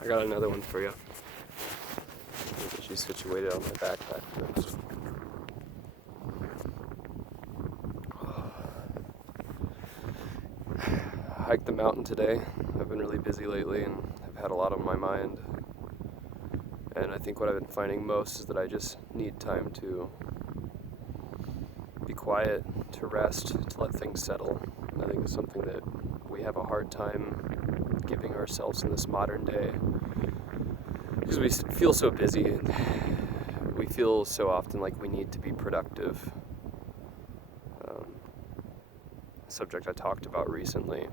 I got another one for you. She's situated on my backpack first. I hiked the mountain today. I've been really busy lately and I've had a lot on my mind. And I think what I've been finding most is that I just need time to be quiet, to rest, to let things settle. And I think it's something that we have a hard time giving ourselves in this modern day because we feel so busy and we feel so often like we need to be productive. A subject I talked about recently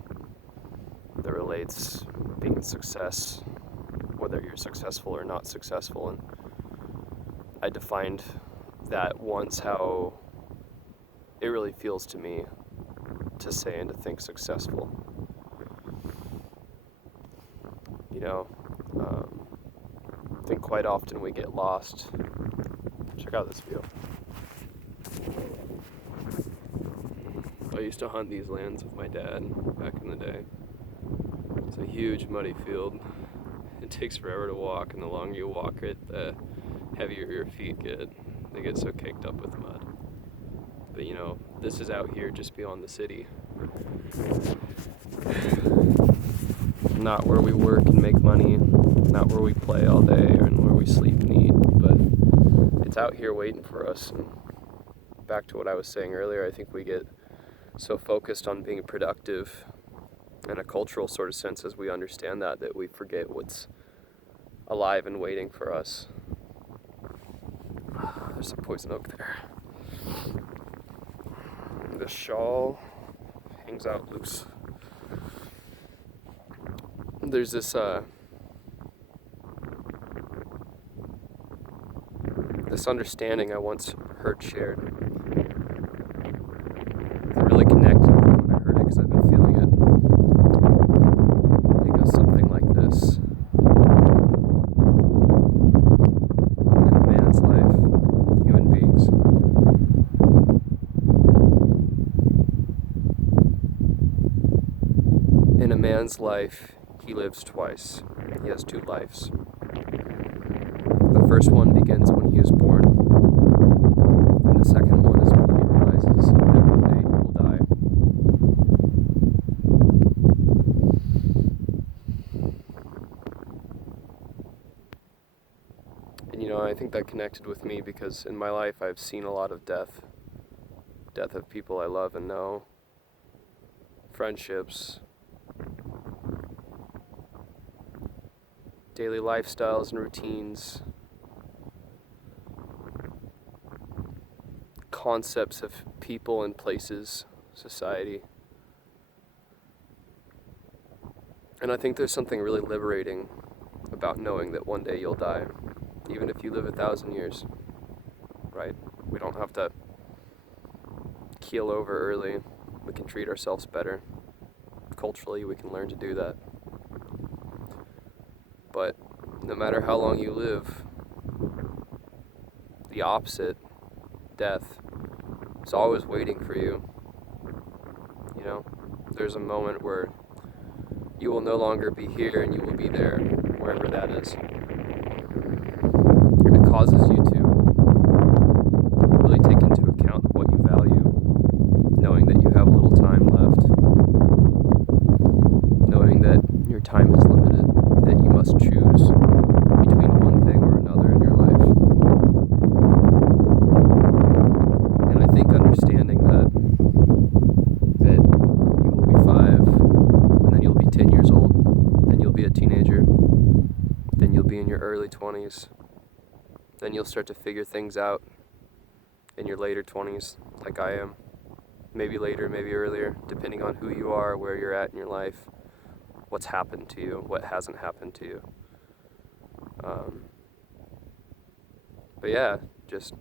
that relates being a success, whether you're successful or not successful, and I defined that once how it really feels to me to say and to think successful. You know, I think quite often we get lost. Check out this view. I used to hunt these lands with my dad back in the day. It's a huge muddy field. It takes forever to walk, and the longer you walk it, the heavier your feet get. They get so caked up with mud. But you know, this is out here just beyond the city. Not where we work and make money, not where we play all day and where we sleep and eat, but it's out here waiting for us. And back to what I was saying earlier, I think we get so focused on being productive in a cultural sort of sense as we understand that we forget what's alive and waiting for us. There's some poison oak there. The shawl hangs out loose. There's this understanding I once heard shared. It really connected with me when I heard it because I've been feeling it. It goes something like this. In a man's life, human beings, in a man's life, he lives twice. He has two lives. The first one begins when he is born, and the second one is when he realizes that one day he will die. And you know, I think that connected with me because in my life I've seen a lot of death of people I love and know, friendships, daily lifestyles and routines, concepts of people and places, society. And I think there's something really liberating about knowing that one day you'll die, even if you live 1,000 years, right? We don't have to keel over early. We can treat ourselves better. Culturally, we can learn to do that. But no matter how long you live, the opposite, death, is always waiting for you. You know, there's a moment where you will no longer be here and you will be there, wherever that is. And it causes you to really take into account what you value, knowing that you have a little time left, knowing that your time is limited, that you must choose between one thing or another in your life. And I think understanding that you will be 5, and then you'll be 10 years old, then you'll be a teenager, then you'll be in your early 20s, then you'll start to figure things out in your later 20s, like I am. Maybe later, maybe earlier, depending on who you are, where you're at in your life, what's happened to you, what hasn't happened to you. But yeah, just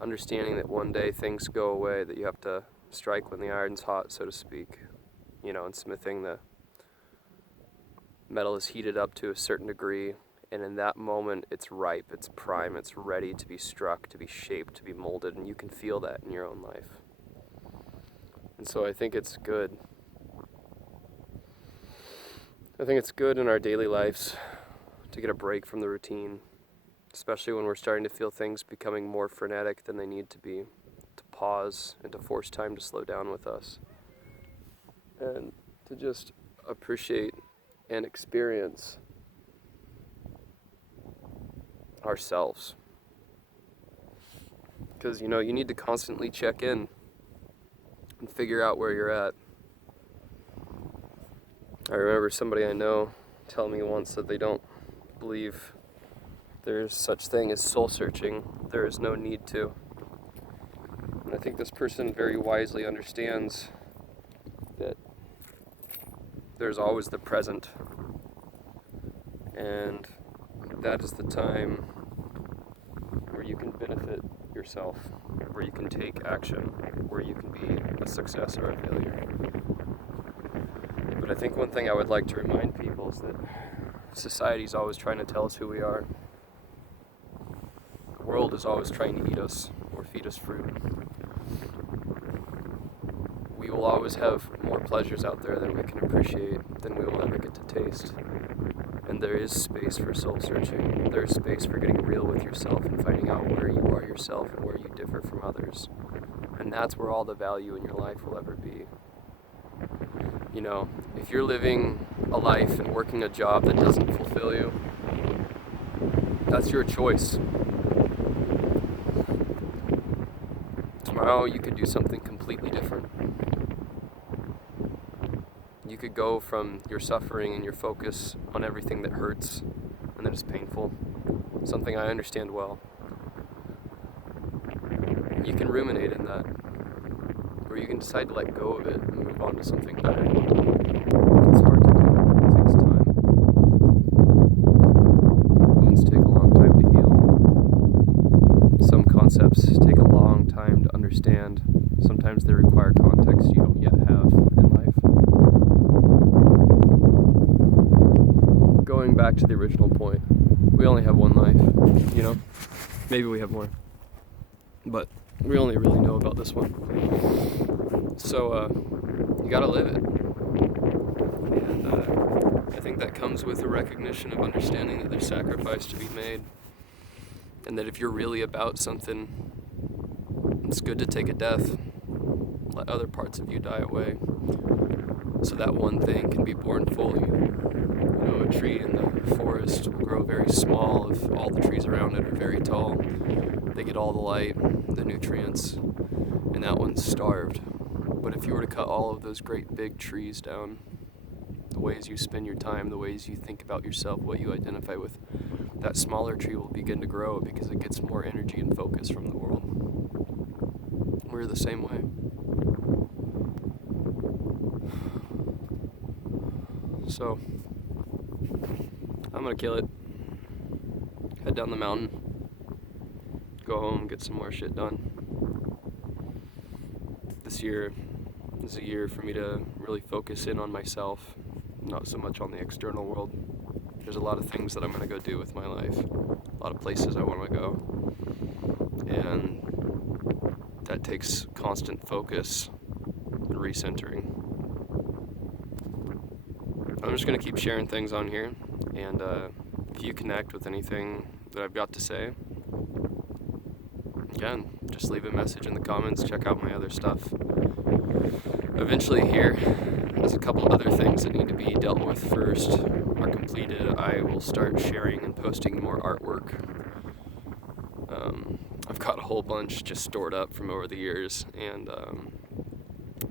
understanding that one day things go away, that you have to strike when the iron's hot, so to speak. You know, in smithing, the metal is heated up to a certain degree, and in that moment it's ripe, it's prime, it's ready to be struck, to be shaped, to be molded, and you can feel that in your own life. And so I think it's good I think it's good in our daily lives to get a break from the routine, especially when we're starting to feel things becoming more frenetic than they need to be, to pause and to force time to slow down with us, and to just appreciate and experience ourselves. Because, you need to constantly check in and figure out where you're at. I remember somebody I know telling me once that they don't believe there's such thing as soul searching. There is no need to. And I think this person very wisely understands that there's always the present, and that is the time where you can benefit yourself, where you can take action, where you can be a success or a failure. But I think one thing I would like to remind people is that society's always trying to tell us who we are. The world is always trying to eat us or feed us fruit. We will always have more pleasures out there than we can appreciate, than we will ever get to taste. And there is space for soul searching. There is space for getting real with yourself and finding out where you are yourself and where you differ from others. And that's where all the value in your life will ever be. If you're living a life and working a job that doesn't fulfill you, that's your choice. Tomorrow you could do something completely different. You could go from your suffering and your focus on everything that hurts and that is painful, something I understand well. You can ruminate in that, or you can decide to let go of it and move on to something better. It's hard to do. It takes time. Wounds take a long time to heal. Some concepts take a long time to understand. Sometimes they require context you don't yet have in life. Going back to the original point, we only have one life, Maybe we have more, but we only really know about this one. So, you gotta live it. And I think that comes with a recognition of understanding that there's sacrifice to be made. And that if you're really about something, it's good to take a death. Let other parts of you die away. So that one thing can be born fully. A tree in the forest will grow very small if all the trees around it are very tall. They get all the light, the nutrients, and that one's starved. But if you were to cut all of those great big trees down, the ways you spend your time, the ways you think about yourself, what you identify with, that smaller tree will begin to grow because it gets more energy and focus from the world. We're the same way. So, I'm gonna kill it. Head down the mountain. Go home, get some more shit done. This year is a year for me to really focus in on myself, not so much on the external world. There's a lot of things that I'm gonna go do with my life, a lot of places I wanna go, and that takes constant focus and recentering. I'm just gonna keep sharing things on here, and if you connect with anything that I've got to say, again, just leave a message in the comments, check out my other stuff. Eventually here, there's a couple other things that need to be dealt with first are completed. I will start sharing and posting more artwork. I've got a whole bunch just stored up from over the years, and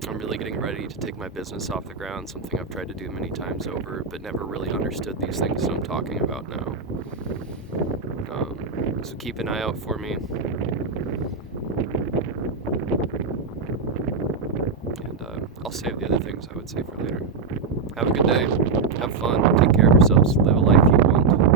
I'm really getting ready to take my business off the ground, something I've tried to do many times over, but never really understood these things that I'm talking about now. So keep an eye out for me. And I'll save the other things I would say for later. Have a good day. Have fun. Take care of yourselves. Live a life you want.